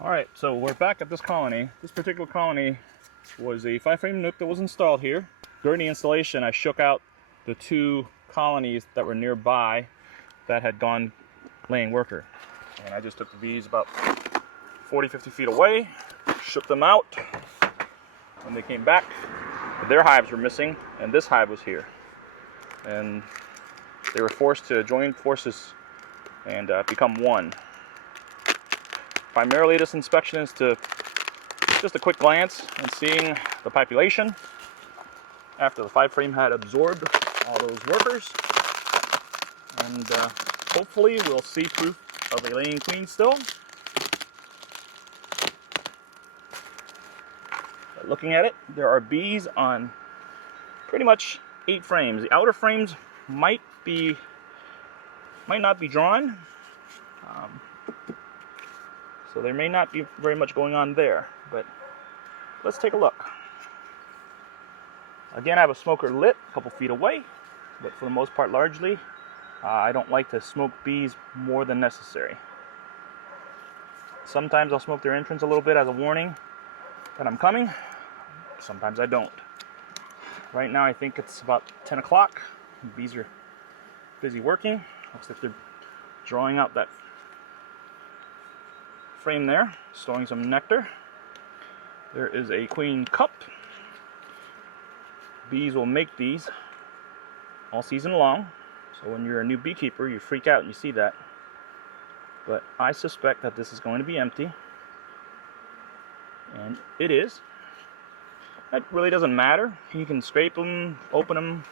Alright, so we're back at this colony. This particular colony was a 5-frame nuke that was installed here. During the installation, I shook out the 2 colonies that were nearby that had gone laying worker. And I just took the bees about 40-50 feet away, shook them out. When they came back, their hives were missing, and this hive was here. And they were forced to join forces and become one. Primarily, this inspection is just a quick glance and seeing the population after the 5-frame had absorbed all those workers. And hopefully we'll see proof of a laying queen still. But looking at it, there are bees on pretty much 8 frames. The outer frames might not be drawn. So there may not be very much going on there, but let's take a look. Again, I have a smoker lit a couple feet away, but for the most part, largely, I don't like to smoke bees more than necessary. Sometimes I'll smoke their entrance a little bit as a warning that I'm coming. Sometimes I don't. Right now, I think it's about 10 o'clock. Bees are busy working. Looks like they're drawing out that frame there, storing some nectar. There is a queen cup. Bees will make these all season long, so when you're a new beekeeper, you freak out and you see that. But I suspect that this is going to be empty, and it is. That really doesn't matter. You can scrape them, open them.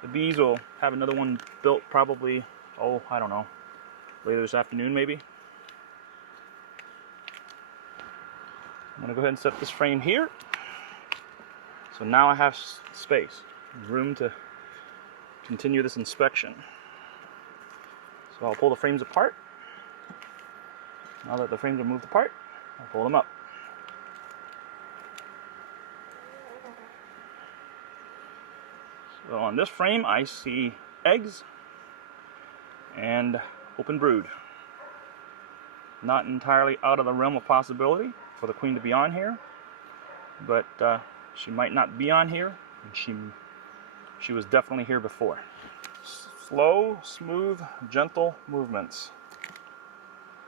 The bees will have another one built probably, I don't know, later this afternoon maybe. I'm going to go ahead and set this frame here. So now I have space, room to continue this inspection. So I'll pull the frames apart. Now that the frames are moved apart, I'll pull them up. So on this frame, I see eggs and open brood. Not entirely out of the realm of possibility for the queen to be on here, but she might not be on here, and she was definitely here before. Slow, smooth, gentle movements.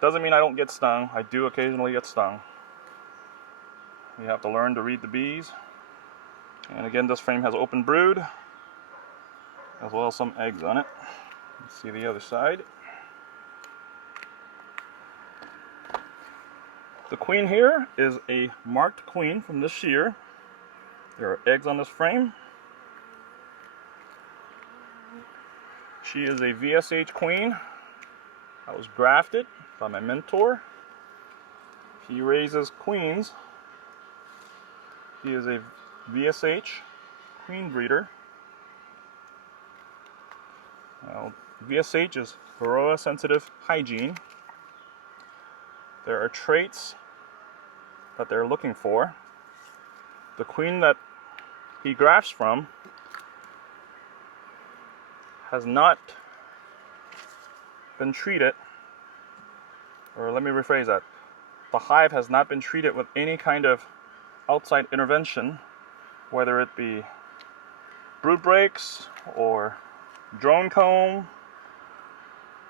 Doesn't mean I don't get stung. I do occasionally get stung. You have to learn to read the bees. And again, this frame has open brood, as well as some eggs on it. Let's see the other side. The queen here is a marked queen from this year. There are eggs on this frame. She is a VSH queen. I was grafted by my mentor. He raises queens. He is a VSH queen breeder. Now, VSH is Varroa sensitive hygiene. There are traits that they're looking for. The queen that he grafts from has not been treated, or let me rephrase that. The hive has not been treated with any kind of outside intervention, whether it be brood breaks or drone comb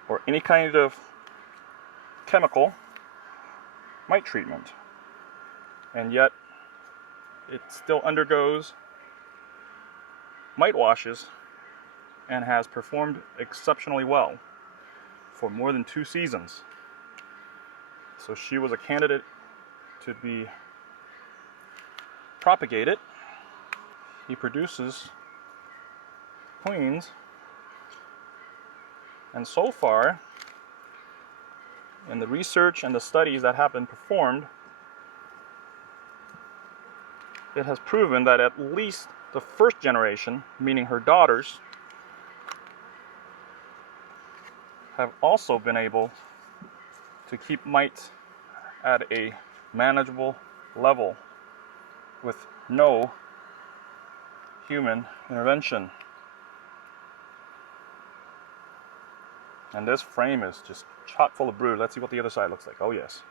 or any kind of chemical mite treatment. And yet it still undergoes mite washes and has performed exceptionally well for more than 2 seasons. So she was a candidate to be propagated. He produces queens, and so far in the research and the studies that have been performed, it has proven that at least the first generation, meaning her daughters, have also been able to keep mites at a manageable level with no human intervention. And this frame is just chock full of brood. Let's see what the other side looks like. Oh yes.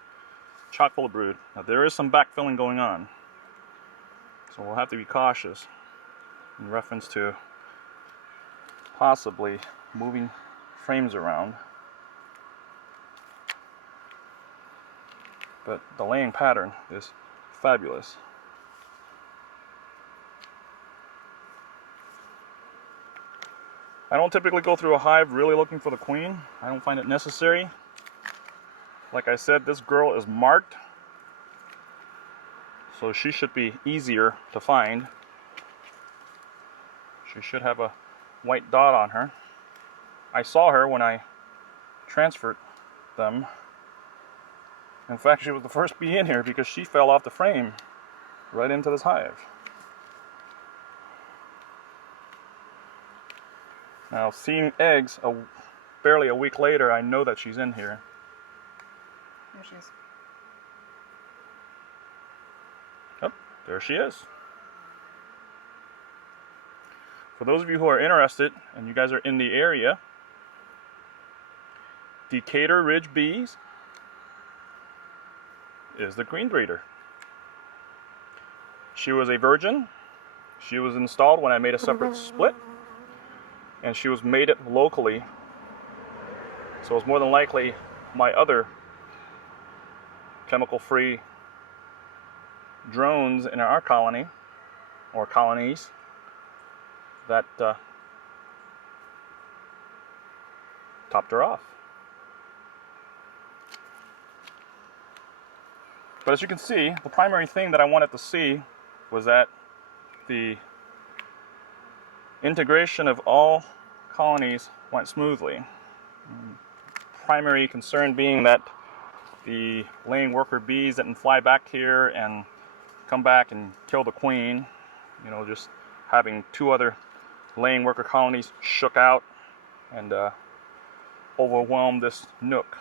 chock full of brood. Now there is some backfilling going on, so we'll have to be cautious in reference to possibly moving frames around. But the laying pattern is fabulous. I don't typically go through a hive really looking for the queen. I don't find it necessary. Like I said, this girl is marked, so she should be easier to find. She should have a white dot on her. I saw her when I transferred them. In fact, she was the first bee in here because she fell off the frame right into this hive. Now, seeing eggs barely a week later, I know that she's in here. There she is. Oh, there she is. For those of you who are interested, and you guys are in the area, Decatur Ridge Bees is the queen breeder. She was a virgin. She was installed when I made a separate split, and she was mated locally, so it's more than likely my other chemical-free drones in our colony, or colonies, that topped her off. But as you can see, the primary thing that I wanted to see was that the integration of all colonies went smoothly. Primary concern being that the laying worker bees didn't fly back here and come back and kill the queen. You know, just having two other laying worker colonies shook out and overwhelmed this nook.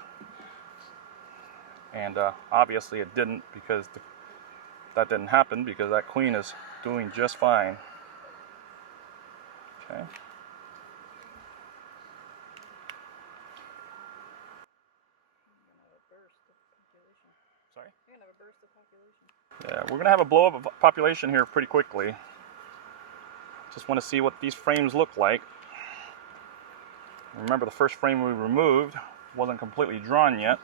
And obviously it didn't, because that didn't happen, because that queen is doing just fine. Okay. Sorry? You're gonna have a burst of population. Yeah, we're gonna have a blow up of population here pretty quickly. Just want to see what these frames look like. Remember, the first frame we removed wasn't completely drawn yet.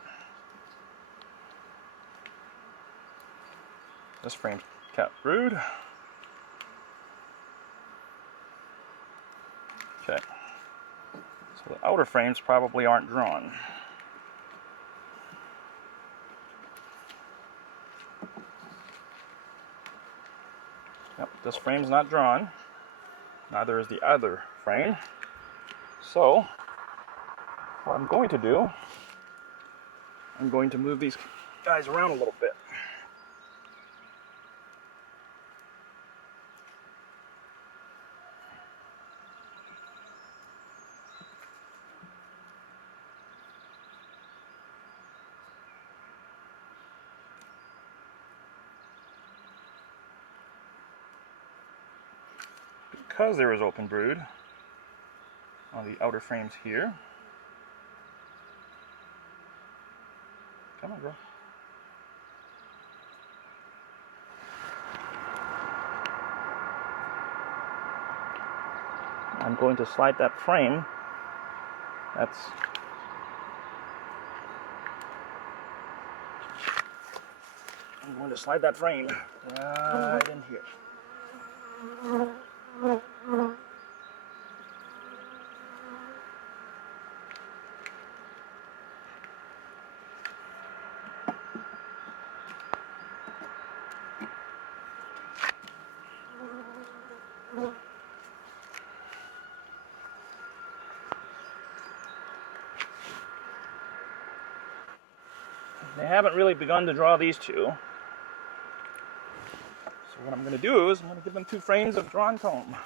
This frame's capped brood. Okay. So the outer frames probably aren't drawn. Yep, this frame's not drawn. Neither is the other frame. So, what I'm going to do, I'm going to move these guys around a little bit. Because there is open brood on the outer frames here. Come on, girl. I'm going to slide that frame. I'm going to slide that frame right in here. They haven't really begun to draw these two. So what I'm going to do is I'm going to give them 2 frames of drawn comb.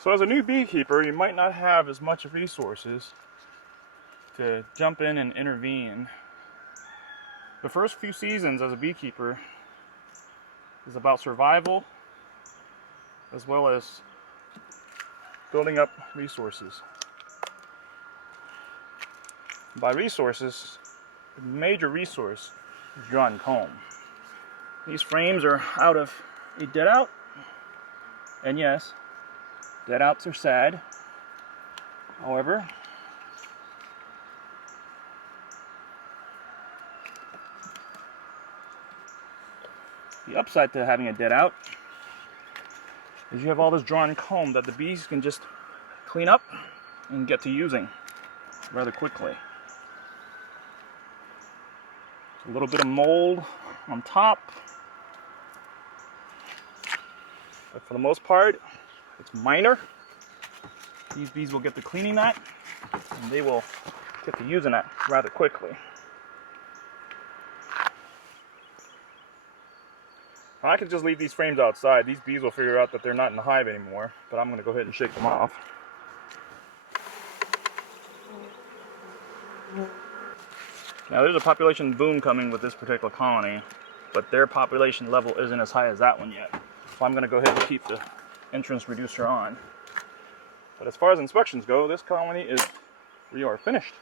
So as a new beekeeper, you might not have as much resources to jump in and intervene. The first few seasons as a beekeeper is about survival as well as building up resources. By resources, a major resource drawn comb. These frames are out of a dead out, and yes, dead outs are sad. However, the upside to having a dead out is you have all this drawn comb that the bees can just clean up and get to using rather quickly. A little bit of mold on top, but for the most part, it's minor. These bees will get to cleaning that, and they will get to using that rather quickly. I could just leave these frames outside. These bees will figure out that they're not in the hive anymore, but I'm going to go ahead and shake them off. Now there's a population boom coming with this particular colony, but their population level isn't as high as that one yet. So I'm going to go ahead and keep the entrance reducer on. But as far as inspections go, this colony is finished.